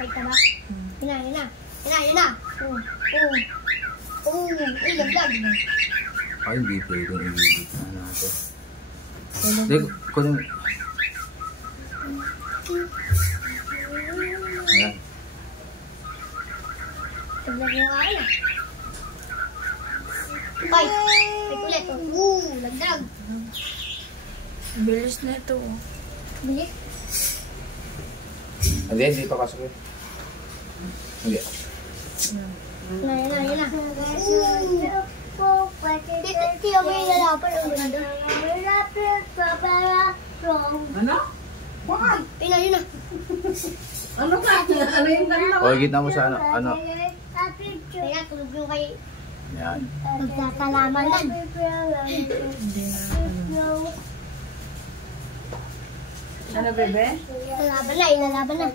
Kahit ka ba? Yun na. Uy, laglag. Ay, hindi pwedeng i-edit na natin. Hindi, kung... Ayan. Laglag yung akin ah. Ay, ulit. Lagdag. Bilis na ito. Bilis. Hindi pa pasok yun. Hindi. Yun na. Tiyo mo yung lalapan ang ganda. Ano? Bakit? Yun na. Ano ka? Ano yung ganda? O, kita mo sa ano. Kaya tulog yung kay Ayan. magkakalamanan. Ano, bebe? Ilalaban na.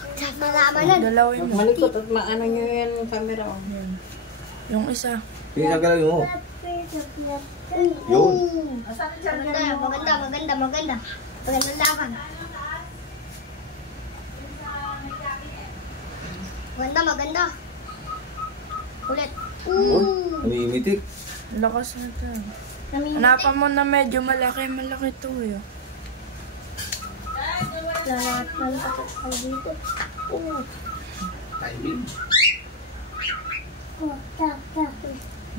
Magkakalamanan. Dalawin mo. Malikot at maano nyo yung camera. Yung isa. Yung isang galawin mo. Yun. Maganda. Magandang laban. Maganda. Ulit. Namimitik. Lakas na ito. Hanapan mo na medyo malaki ito eh. Lahat dito. Timing.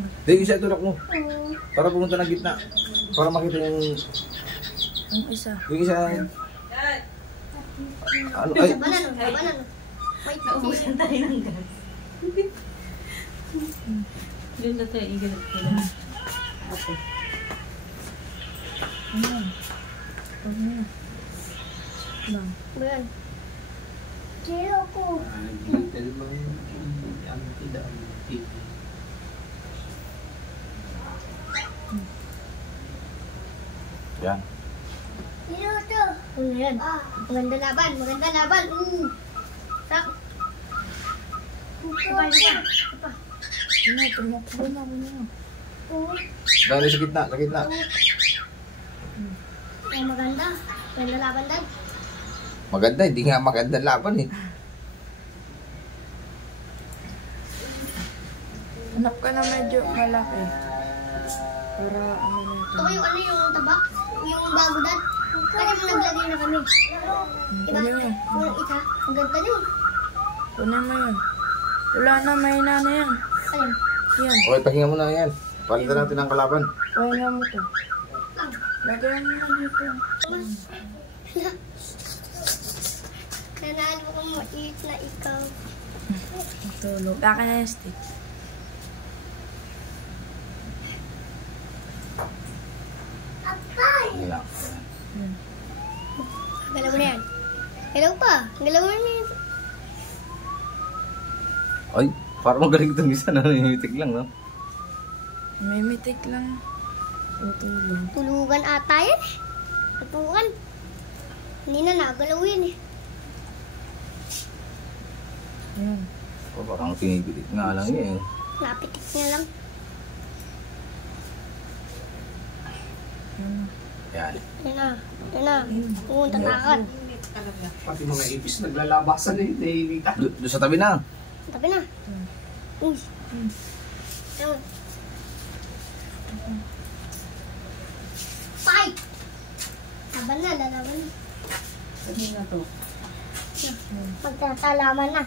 Hindi, isa itulak mo. Para pumunta ng gitna. Para makita yung... Yung isa. Yung isa... Ano? Ay! Labanan. Naubusan tayo ng gas. Yun na tayo, igalit ko lang. Okay. Ayan. Huwag mo na. Lang. Ayan. Kilo ko. Yan. Kilo to. Ayan. Maganda laban. Sak. Apa. Tumakbo na. Dali sa gitna. Ay, maganda. Maganda laban dan. Maganda, hindi nga maganda laban eh. Hanap ka na medyo malaki. Para ano na ito. Ito yung yung tabak. Yung bago dan. Kaya mo naglagay na kami. Diba? Kunin mo. Yung isa. Ang ganda yun. Kunin mo yun. Wala na, may na yan. Ayun. Yan. Okay, pahinga mo na yan. Palitan natin ang kalaban. Kuha mo to. Lagyan mo na dito. Nanalo kong mait na ikaw. Tulog. Akin na yung stick. Hindi lang. Galaw na yan. Galaw pa. Galaw na yan. Ay, parang magaling itong isa na namimitik lang, no? May mitik lang. Tutulog. Tulugan ata yan eh. Tulugan. Hindi na nagalaw yun eh. Yan. O, parang pinipilit nga lang yun. Napitik niya lang. Yan. Yan na. Pumunta takot. Pati mga ipis naglalabasan eh, nahihilita. Doon sa tabi na. Tabi na. Ayun. Fight! Laban na, lalaban na. Sabi na to. Magtatalaman na.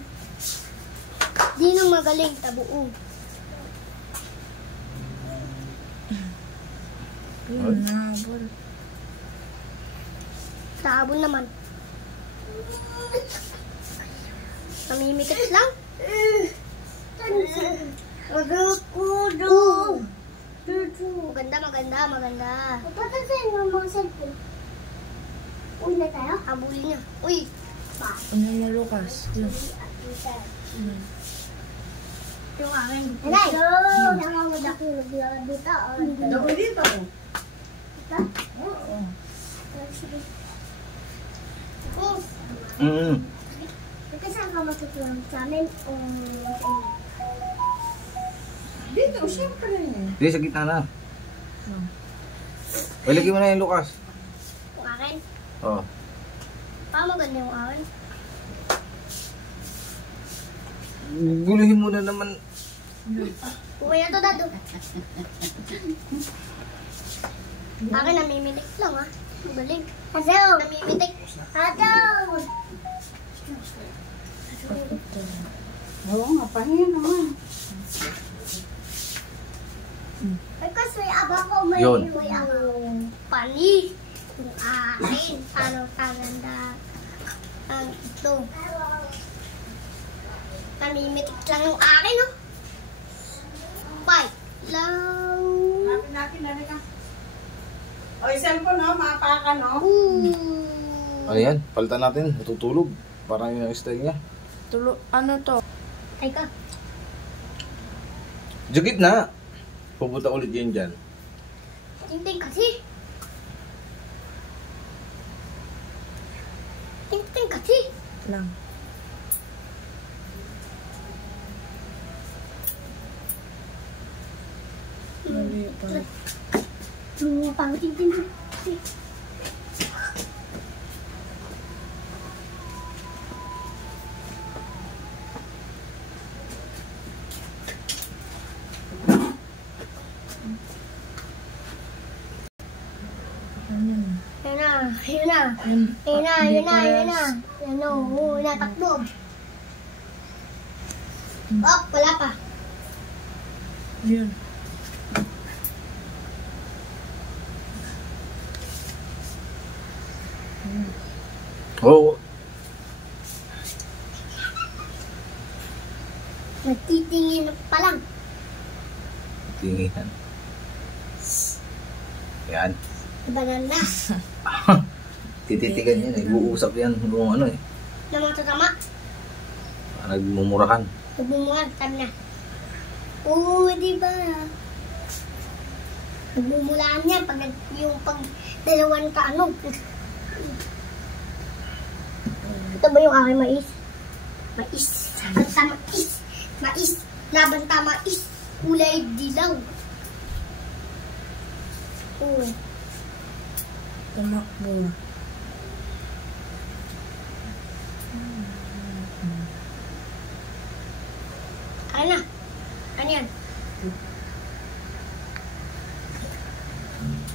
Di nang magaling, tabuong. Yun, nabol. Taabon naman. Namimikit lang. Maganda. Papatasin mo mga cellphone. Uy na tayo? Habulin niya. Uy! Ano na, Lucas? Yun. Yung akin. Nanay! Nangangamoy ako dito. Dako dito. Dito? Oo. Sige. Saan ka matutulong sa amin o sa inyo? Dito, siyempre. Hindi, sa gitna na. Ilagay mo na yung Lucas. Yung akin? Oo. Paano maganda yung akin? Guluhin mo na naman. Uwi na to, Dado. Akin, namimitik lang, ha? Galing. Asaw! Namimitik. Asaw! Oo nga, pahinga naman. Ay, kasi aba ko may Yun. ang pani. Yung akin. Ano kaganda. Ang ito. Namimitik lang yung akin, no? Bye. Lang. Natin na rin ka. O, yung cellphone, no? Mapaka, no? Ooh. Ano yan? Palitan natin. Natutulog. Parang yun ang style niya. Ano to? Ay ka. Jugit na. Pupunta ulit yan dyan. Tingting kasi. Tingting kasi. Lang. Mali pa. Pang tingting kasi. Ano? Yun na, yun na. Yun. Yun na, yun na, yun na. Yun na, oo, natakbo. Oh, wala pa. Yun. Oo. Nagtitingin pa lang. Tingihan. Yan. Banana. Tititigan yan eh. Uusap yan kung ano eh. Namang tatama. Nagmumurahan. Nagbumuhan, sabi na. Oo, di ba? Nagbumulaan yan pag yung pag dalawan ka ano. Ito ba yung aking mais? Mais. Banta mais. Mais. Labanta mais. Kulay dilaw. Oo. Tumakbo. Ano na? Ano yan?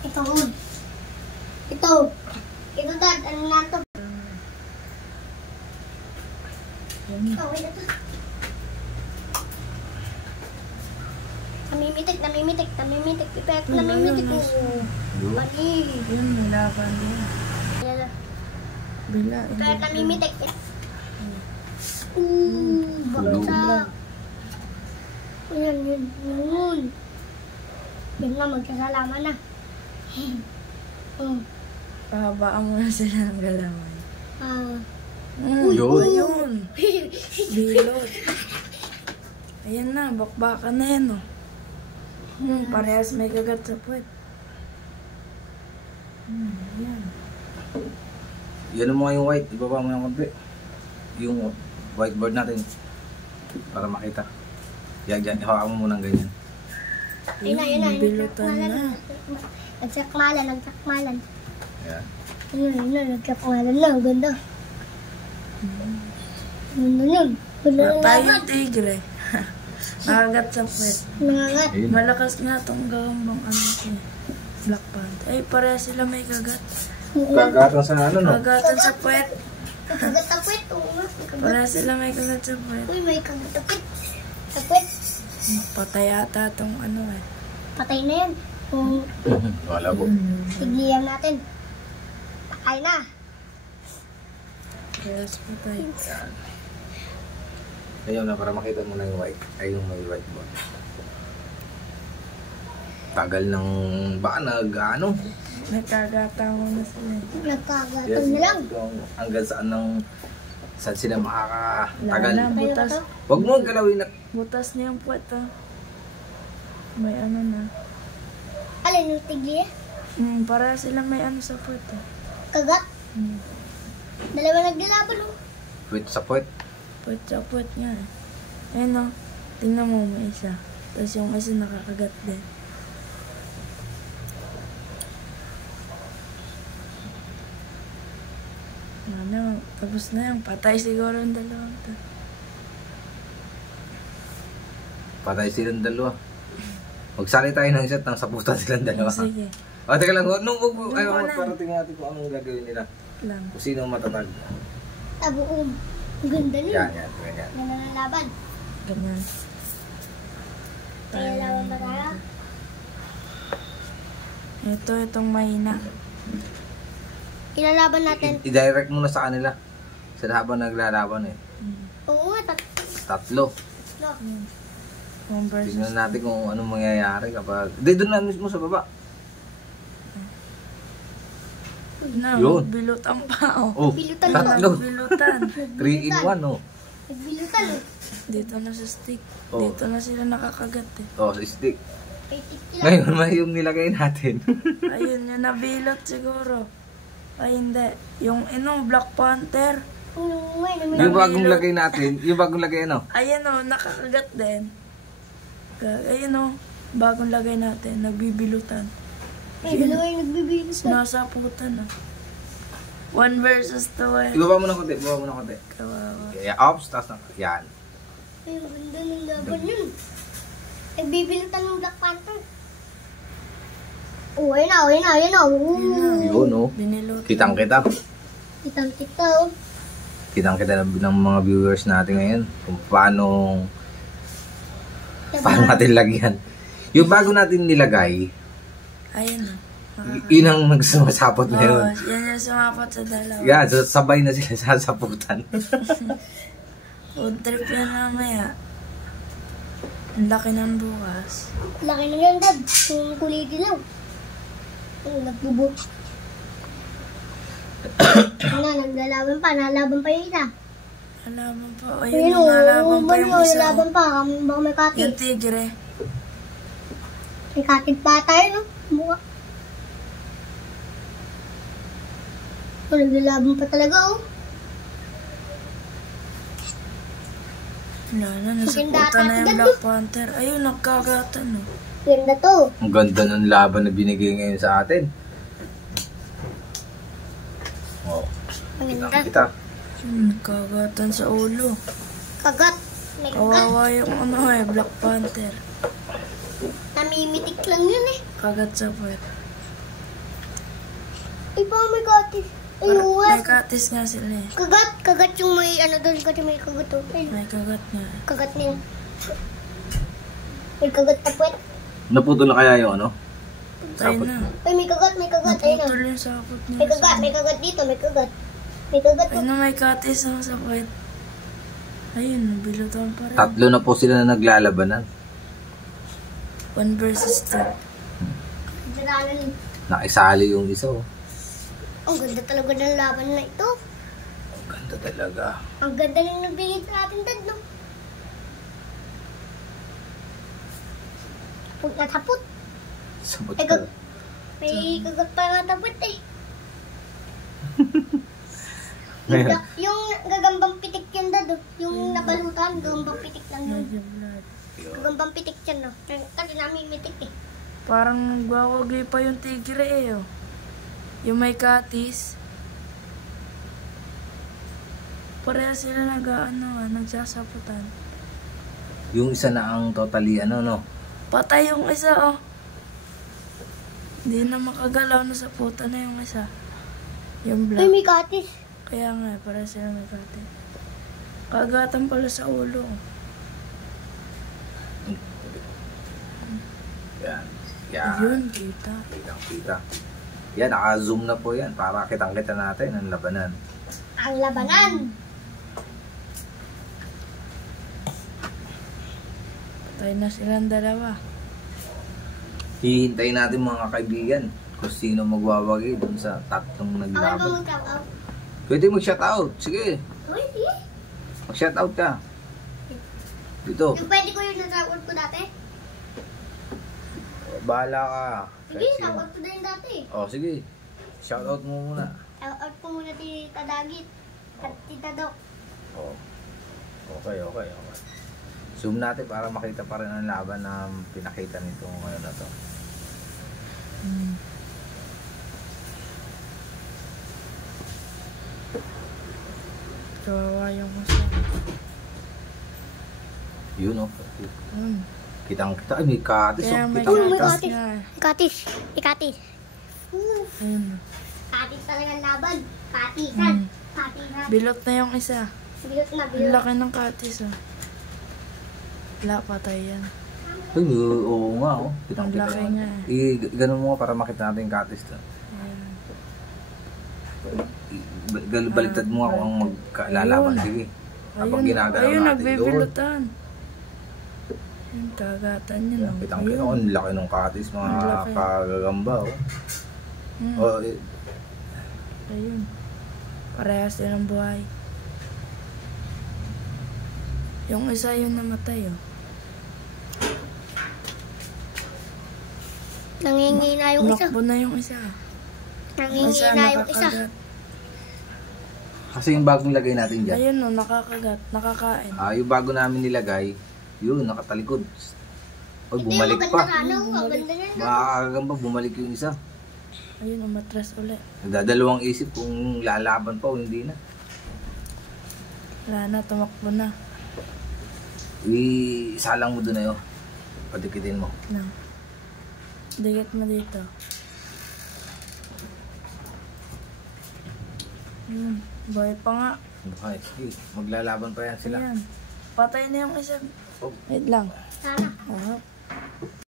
Ito. Ito. Ito, Dad. Ano na ito? Ito, wait ito. Namimitik, namimitik, namimitik. Ipet, namimitik. Oo. Mali. Yun, nilaban yun. Yan. Bila. Ipet, namimitik. Baksak. Yan, yun, yun. Yan na, magkasalaman na. Pahabaan mo na sila ng galawan. Yun. Ayun. Bilot. Ayan na, bakbakan na yan, oh. Parehas may kagat sa puwet. Ayan. Yan mo nga yung white. Ibaba mo yung konti. Yung whiteboard natin. Para makita. Yan, dyan. Hawakan mo muna ng ganyan. Ayun na, yun na. Bilutan na. Nagsakmalan, nagsakmalan. Yan. Ayun na, nagsakmalan na. Ang ganda. Ganda yun. Ganda Wala ng tayong laban. tigre. Nakagat sa puwet. Nangangat. Ayun. Malakas nga itong gawang ano siya. Black Panther. Ay, pareha sila may kagat. Kagatan sa ano, no? Kagatan sa puwet. Kagat tapit. Oo nga. Kagat. Pareha sila may kagat sa puwet. Uy, may kagat tapit. Tapit. Patay ata itong ano eh. Patay na yan. Kung Wala po. tigliyan natin. Patay na. Yes, patay. Ayaw na, para makita mo na yung white. Ay, yung may whiteboard. Tagal ng baka nag-ano. Nagkagataw na sila. Nagkagatan na lang. Hanggang saan sila makakatagal. Lala, butas. Huwag mo galawin na. Butas niya yung puwet ah. May ano na. Alin yung tigli? Para sila may ano sa puwet ah. Kagat? Dalawa naglalaban oh. Wait sa puwet. Puwet sa puwet nga eh. Ayun oh. Tingnan mo may isa. Tapos yung isa nakakagat din. Ano, tapos na yung patay siguro ang dalawang to. Patay silang dalawa. Magsali tayo ng isa't nang saputan silang dalawa. Sige. O, teka lang. Nung ayaw Ano mo, na? parating natin kung anong gagawin nila. Lang. Kung sino ang matatag. Tabuong. Ang ganda niyo. Yan, yan. Ganyan. Yan ang laban. Ganyan. Kaya laban ba tayo? Itong mahina. Ilalaban natin. I-direct mo na sa kanila. Sila habang naglalaban eh. Oo nga, Tatlo. no. One versus. Tignan natin kung anong mangyayari kapag... Hindi, doon na mismo sa baba. Na, Yun. bilutan pa, oh. Oh, Bilutan tatlo. Bilutan. 3 in 1, oh. Nagbilutan eh. Dito na sa stick. Oh. Dito na sila nakakagat eh. Oh, sa stick. 80 lang. Ngayon, may yung nilagay natin. Ayun, yung nabilot siguro. Ay, hindi. Yung, Black Panther. Yung bagong lagay natin, yung bagong lagay ano? Ayan o, nakakagat din. Ayun o, bagong lagay natin, nagbibilutan. Dalawa yung nagbibilutan. Nasaputan o. 1 versus 2 eh. Ibaba mo na konti, ibaba mo na konti. Kawawa. Yeah, ops, taas na. Yan. Ay, maganda ng laban yun. Nagbibilutan ng Black Panther. Oh, ayun na, ayun na, ayun na. Yun, oh. Binilot. Kitang-kita. Kitang-kita, oh. Kitang-kita ng mga viewers natin ngayon. Kung paano natin lagyan. Yung bago natin nilagay, Ayun o. yun ang nagsumasapot na yun. Oo, yan yung sumapat sa dalawa. Yeah, so sabay na sila sasaputan. Food trip yan mamaya. Ang laki ng bukas. Laki na yan, Dad. Yung kulay dilaw. Ang nagbubuk. Ano, naglalaban pa. Nalaban pa yung isa. Alaban pa. Ayun, Ayun, nalaban pa yung isa. Nalaban pa. Baka may katid. Yung tigre. May katid pa tayo, no? Mukha. Oh, naglalaban pa talaga, oh. Wala na, nasaputan na yung Black Panther. Ayun, nagkagatan o. Ganda to. Ang ganda ng laban na binigay ngayon sa atin. Oh, Ang ganda. kita. Nagkagatan sa ulo. Kagat. May kagat. Kawawa yung Black Panther. Namimitik lang yun, eh. Kagat sa puwet. Ay, baka may katis. Ay, May uwat. katis nga sila eh. Kagat yung may ano doon kasi may kagat to. Ay, May kagat nga. kagat niya. May kagat na puwet. Naputol na kaya yung ano? Tayo na. Ay, may kagat. Ayun na. Naputol yung sapot niya. May kagat dito, may kagat. May kagat. Ayun na, may katis ako sa puwet. Ayun, bilutan pa rin. Tatlo na po sila na naglalabanan. 1 versus 2. Diranan. Nakisali yung isa, oh. Ang ganda talaga ng laban na ito. Ang ganda talaga. Ang ganda ng nagbigay sa atin, Dad, no? Pag natapot. Sabot Ay, ka. may kagat pa natapot, eh. Ngayon, Yung gagambang pitik yan, Dad, oh. Yung nabalutan, gagambang pitik lang yun. Medyo blood. Gagambang pitik yan, no? Kasi namimitik, eh. Parang nagwawagi pa yung tigre eh oh. Yung may katis. Pareha sila nagsasaputan. yung isa na ang totally ano, no? Patay yung isa oh. Hindi na makagalaw na sa puta na yung isa. Yung Ay, black. may katis. Kaya nga, pareha sila may katis. Kagatan pala sa ulo oh. Yan. Yan. Yun, kita. Kita. Yan, naka-zoom na po yan para kitang-kita natin ang labanan. Ang labanan. Patay na silang dalawa. Hihintayin natin mga kaibigan kung sino magwawagi dun sa tatlong Awal ba naglaban. mag-out? Pwede mag-shoutout. Sige, Uy, sige. mag-shoutout ka. Dito. Yung pwede ko yung natawag ko dati. Bahala ka. Sige, Kahit sino. tawag ko na yung dati. Oh, sige. Shoutout mo muna. Out ko muna Tita Dagit at Tita Dok. Oh. Okay. Zoom natin para makita pa rin ang laban na pinakita nito ngayon na to. Kawawa yung isa. Yun, oh. Hmm. Kitang-kita. Ay, may katis, Kaya oh. may May Kitang-kita. katis katis. nga. Ikatis. Ikatis. Ayun. Katis talaga laban. Katisan. Hmm. Katisan. Bilot na yung isa. Bilot na Ang bilot. laki ng katis, oh. Wala, patay yan. Ay, oo nga, oh. Kitang-kita. Ang laki naman. nga. Ganun mo nga para makita natin yung katis to. Baliktad mo nga kung ang magkalalaban. Ayun. Sige. Habang Ayun, ginagalaw ayun, natin. nagbibilutan. Yung kagatan yun, oh. Kitang-kita. Ayun. Ang laki ng katis, mga Ang laki. kagagamba, oh. Hmm. Oh, Ayun. Parehas silang buhay. Yung isa yung namatay, oh. Nangingina yung isa. Nakbo na yung isa. Nangingina yung isa. nakakagat. kasi yung bagong lagay natin dyan. Ayun, oh, nakakagat. Nakakain. Yung bago namin nilagay, yun, nakatalikod. Oy, Hindi, bumalik maganda pa. nga, no? Ang ganda niya, no? Makakagamba, bumalik yung isa. Ayun, umatras ulit. Nagdadalawang isip kung lalaban pa o hindi na. Wala na, tumakbo na. Isalang mo doon na yun. Padikitin mo. Na. Dikit mo dito. Ayun, buhay pa nga. Okay, sige. Maglalaban pa yan sila. Ayan. Patay na yung isa. Oh. Wait lang. Sana. Ahop.